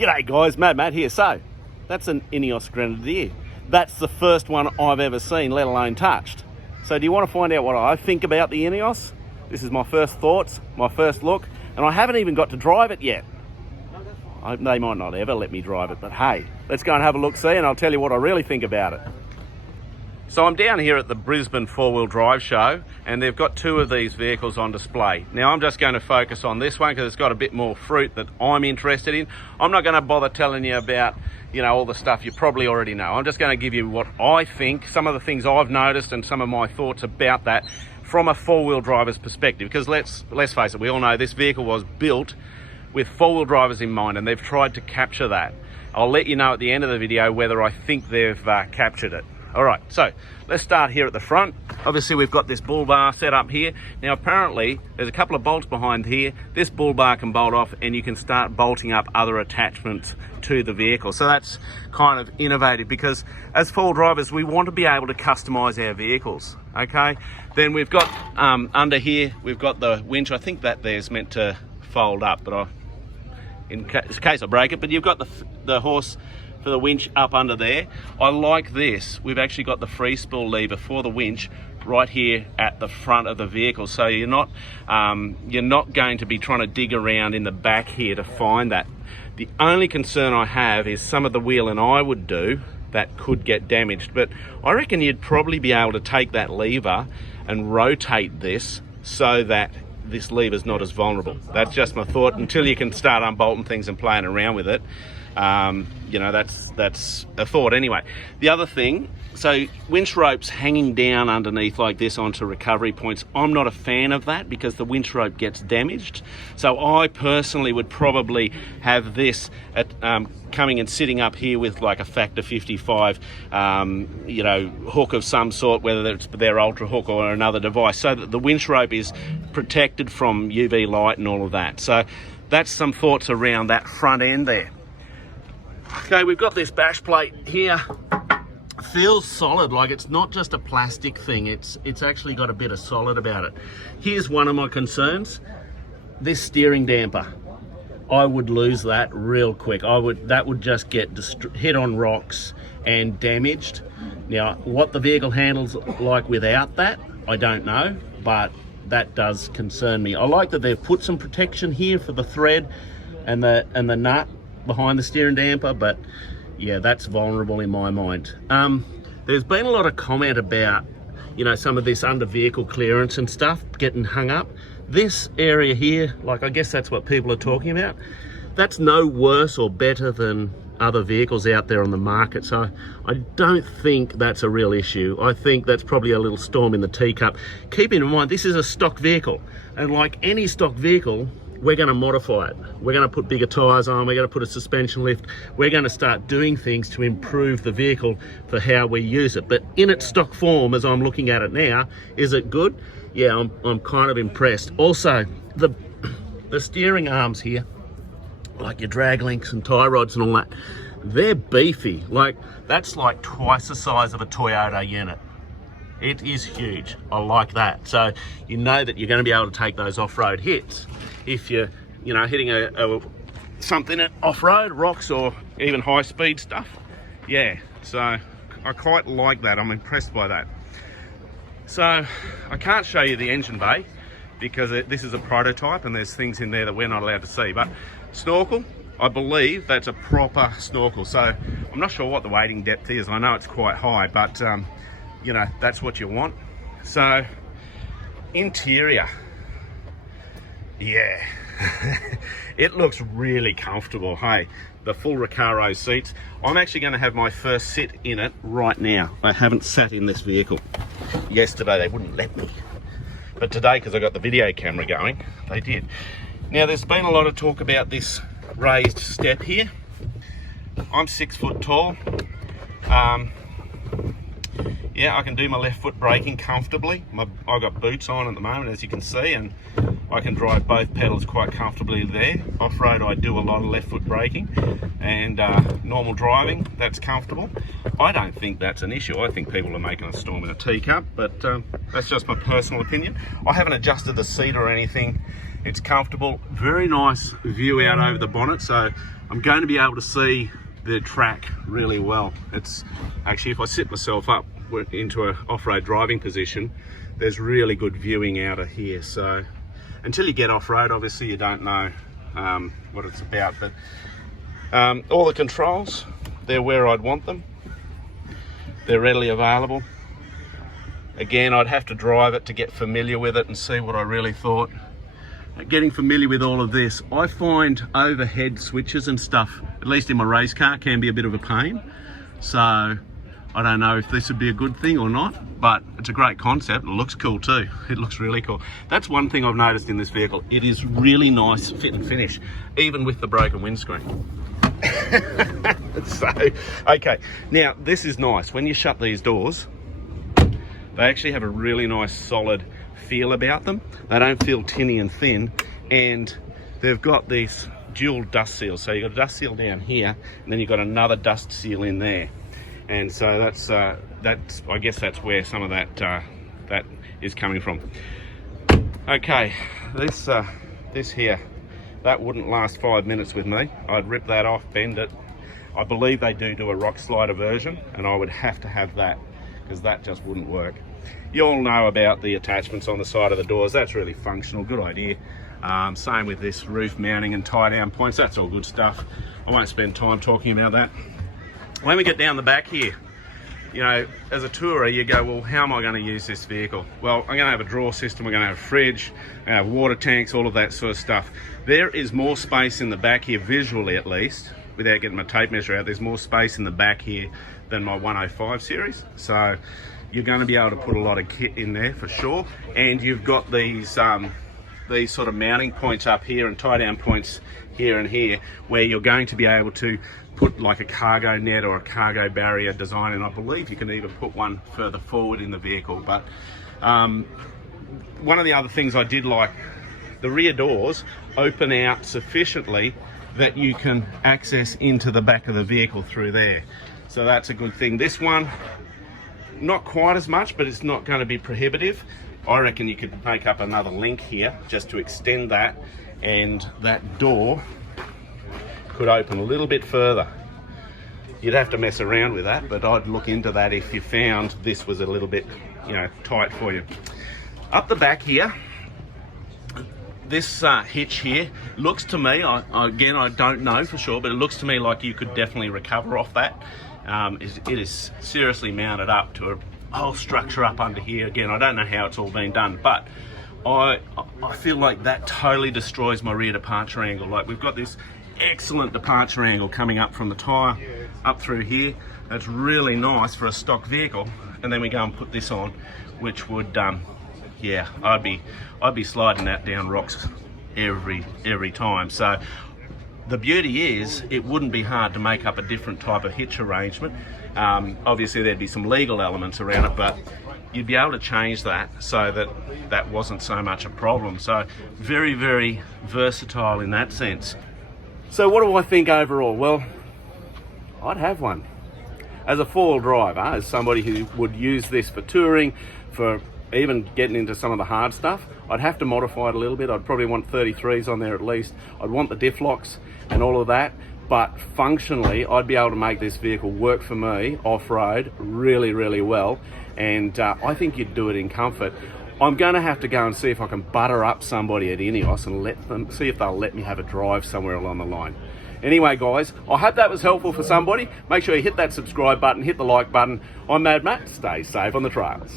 G'day guys, Mad Matt here. So, that's an Ineos Grenadier. That's the first one I've ever seen, let alone touched. So do you want to find out what I think about the Ineos? This is my first thoughts, my first look, and I haven't even got to drive it yet. They might not ever let me drive it, but hey, let's go and have a look-see and I'll tell you what I really think about it. So I'm down here at the Brisbane four-wheel drive show and they've got two of these vehicles on display. Now I'm just going to focus on this one because it's got a bit more fruit that I'm interested in. I'm not going to bother telling you about, all the stuff you probably already know. I'm just going to give you what I think, some of the things I've noticed and some of my thoughts about that from a four-wheel driver's perspective. Because let's face it, we all know this vehicle was built with four-wheel drivers in mind and they've tried to capture that. I'll let you know at the end of the video whether I think they've captured it. All right, so let's start here at the front. Obviously, we've got this bull bar set up here. Now, apparently, there's a couple of bolts behind here. This bull bar can bolt off and you can start bolting up other attachments to the vehicle. So that's kind of innovative because as four-wheel drivers, we want to be able to customize our vehicles, okay? Then we've got under here, we've got the winch. I think that there's meant to fold up, but in case I break it, but you've got the horse for the winch up under there. I like this. We've actually got the free spool lever for the winch right here at the front of the vehicle. So you're not going to be trying to dig around in the back here to find that. The only concern I have is some of the wheeling I would do that could get damaged, but I reckon you'd probably be able to take that lever and rotate this so that this lever's not as vulnerable. That's just my thought until you can start unbolting things and playing around with it. That's a thought anyway. The other thing, so winch ropes hanging down underneath like this onto recovery points, I'm not a fan of that because the winch rope gets damaged. So I personally would probably have this at, coming and sitting up here with like a factor 55 hook of some sort, whether it's their ultra hook or another device, so that the winch rope is protected from UV light and all of that. So that's some thoughts around that front end there. Okay, we've got this bash plate here. Feels solid, like it's not just a plastic thing, it's actually got a bit of solid about it. Here's one of my concerns, this steering damper. I would lose that real quick. That would just get hit on rocks and damaged. Now, what the vehicle handles like without that, I don't know, but that does concern me. I like that they've put some protection here for the thread and the nut behind the steering damper, but yeah, that's vulnerable in my mind. There's been a lot of comment about some of this under vehicle clearance and stuff getting hung up. This area here, like I guess that's what people are talking about, that's no worse or better than other vehicles out there on the market, so I don't think that's a real issue. I think that's probably a little storm in the teacup. Keeping in mind this is a stock vehicle, and like any stock vehicle, we're going to modify it. We're going to put bigger tyres on, we're going to put a suspension lift, we're going to start doing things to improve the vehicle for how we use it. But in its stock form, as I'm looking at it now, is it good? Yeah, I'm kind of impressed. Also, the steering arms here, like your drag links and tie rods and all that, they're beefy. Like, that's like twice the size of a Toyota unit. It is huge. I like that. So you know that you're going to be able to take those off-road hits if you're, hitting something at off-road, rocks or even high-speed stuff. Yeah, so I quite like that. I'm impressed by that. So I can't show you the engine bay because this is a prototype and there's things in there that we're not allowed to see. But snorkel, I believe that's a proper snorkel. So I'm not sure what the wading depth is. I know it's quite high, but that's what you want. So interior, yeah, it looks really comfortable. Hey, the full Recaro seats. I'm actually going to have my first sit in it right now. I haven't sat in this vehicle. Yesterday they wouldn't let me, but today, because I got the video camera going, they did. Now there's been a lot of talk about this raised step here. I'm 6 foot tall. Yeah, I can do my left foot braking comfortably. I've got boots on at the moment, as you can see, and I can drive both pedals quite comfortably there. Off-road, I do a lot of left foot braking, and normal driving, that's comfortable. I don't think that's an issue. I think people are making a storm in a teacup, but that's just my personal opinion. I haven't adjusted the seat or anything It's comfortable, very nice view out over the bonnet, so I'm going to be able to see the track really well. It's actually, if I sit myself up into an off-road driving position, there's really good viewing out of here. So until you get off-road, obviously you don't know what it's about, but all the controls, they're where I'd want them. They're readily available. Again, I'd have to drive it to get familiar with it and see what I really thought. Getting familiar with all of this, I find overhead switches and stuff, at least in my race car, can be a bit of a pain. So I don't know if this would be a good thing or not, but it's a great concept. It looks cool too. It looks really cool. That's one thing I've noticed in this vehicle. It is really nice fit and finish, even with the broken windscreen. So, okay, now this is nice. When you shut these doors, they actually have a really nice solid feel about them. They don't feel tinny and thin, and they've got these dual dust seals. So you've got a dust seal down here, and then you've got another dust seal in there. And so that's I guess that's where some of that that is coming from. Okay, this here, that wouldn't last 5 minutes with me. I'd rip that off, bend it. I believe they do a rock slider version, and I would have to have that, because that just wouldn't work. You all know about the attachments on the side of the doors. That's really functional, good idea. Same with this roof mounting and tie down points. That's all good stuff. I won't spend time talking about that. When we get down the back here, you know, as a tourer, you go, well, how am I going to use this vehicle? Well, I'm going to have a drawer system, we're going to have a fridge, I have water tanks, all of that sort of stuff. There is more space in the back here, visually at least, without getting my tape measure out, there's more space in the back here than my 105 series. So you're going to be able to put a lot of kit in there for sure. And you've got these sort of mounting points up here and tie down points here and here, where you're going to be able to put like a cargo net or a cargo barrier design, and I believe you can even put one further forward in the vehicle. But one of the other things I did like, the rear doors open out sufficiently that you can access into the back of the vehicle through there. So that's a good thing. This one, not quite as much, but it's not going to be prohibitive. I reckon you could make up another link here just to extend that, and that door could open a little bit further. You'd have to mess around with that, but I'd look into that if you found this was a little bit, you know, tight for you. Up the back here, this hitch here looks to me, again, I don't know for sure, but it looks to me like you could definitely recover off that. It is seriously mounted up to a whole structure up under here. Again, I don't know how it's all been done, but I feel like that totally destroys my rear departure angle. Like, we've got this excellent departure angle coming up from the tyre up through here. That's really nice for a stock vehicle, and then we go and put this on, which would yeah, I'd be sliding that down rocks every time. So the beauty is, it wouldn't be hard to make up a different type of hitch arrangement. Obviously there'd be some legal elements around it, but you'd be able to change that so that that wasn't so much a problem. So very, very versatile in that sense. So what do I think overall? Well, I'd have one. As a four-wheel driver, as somebody who would use this for touring, for even getting into some of the hard stuff, I'd have to modify it a little bit. I'd probably want 33s on there at least. I'd want the diff locks and all of that. But functionally, I'd be able to make this vehicle work for me off-road really, really well. And I think you'd do it in comfort. I'm going to have to go and see if I can butter up somebody at Ineos and let them see if they'll let me have a drive somewhere along the line. Anyway, guys, I hope that was helpful for somebody. Make sure you hit that subscribe button, hit the like button. I'm Mad Matt. Stay safe on the trails.